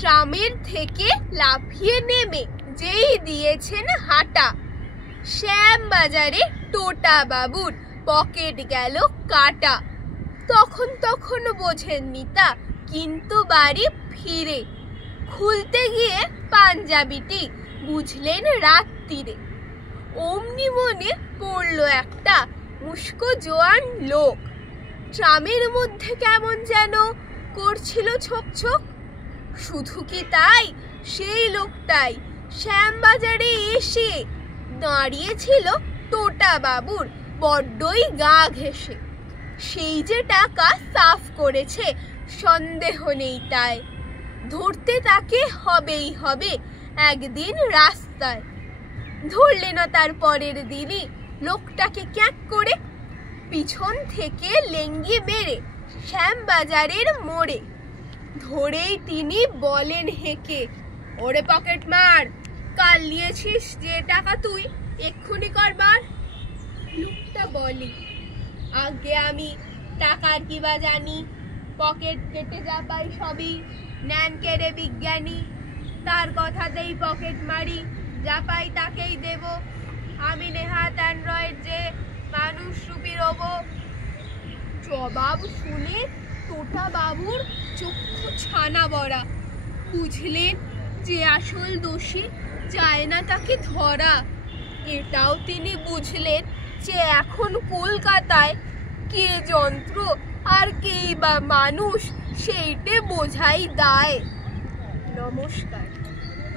ট্রামের থেকে লাফিয়ে নেমে যেই দিয়েছেন হাঁটা, শ্যামবাজারে টোটা বাবুর পকেট গেল কাটা। তখন বোঝেননি তা, কিন্তু বাড়ি ফিরে খুলতে গিয়ে পাঞ্জাবিটি বুঝলেন রাত্রিরে। অমনি মনে পড়লো একটা মুস্কো জোয়ান লোক, ট্রামের মধ্যে কেমন যেন করছিল ছোক ছোক। শুধু কি তাই, সেই লোকটাই শ্যামবাজারে এসে দাঁড়িয়েছিল টোটা বাবুর বড্ডই গা ঘেঁষে। সেই যে টাকা সাফ করেছে সন্দেহ নেই তাই, ধরতে তাকে হবেই হবে একদিন রাস্তায়। ধরলে না তার পরের দিনই লোকটাকে ক্যাক করে, পিছন থেকে লেঙ্গি মেরে শ্যামবাজারের মোড়ে। ধরেই তিনি বলেন হেঁকে, ওরে পকেট মার, কাল নিয়েছিস যে টাকা তুই এক্ষুনি করবার। লোকটা বলে, আগে আমি টাকার কি বা জানি, পকেট কেটে যা পাই সবই নেন কেড়ে বিজ্ঞানী। তার কথাতেই পকেট মারি, যা পাই তাকেই দেব, আমি নেহাত অ্যান্ড্রয়েড যে মানুষ রূপী রোবো। জবাব শুনে টোটা বাবুর চক্ষু ছানা বড়া, বুঝলেন যে আসল দোষী চায় না তাকে ধরা। এটাও তিনি বুঝলেন যে এখন কলকাতায় কে যন্ত্র আর কেই বা মানুষ, সেইটে বোঝাই দায়। নমস্কার।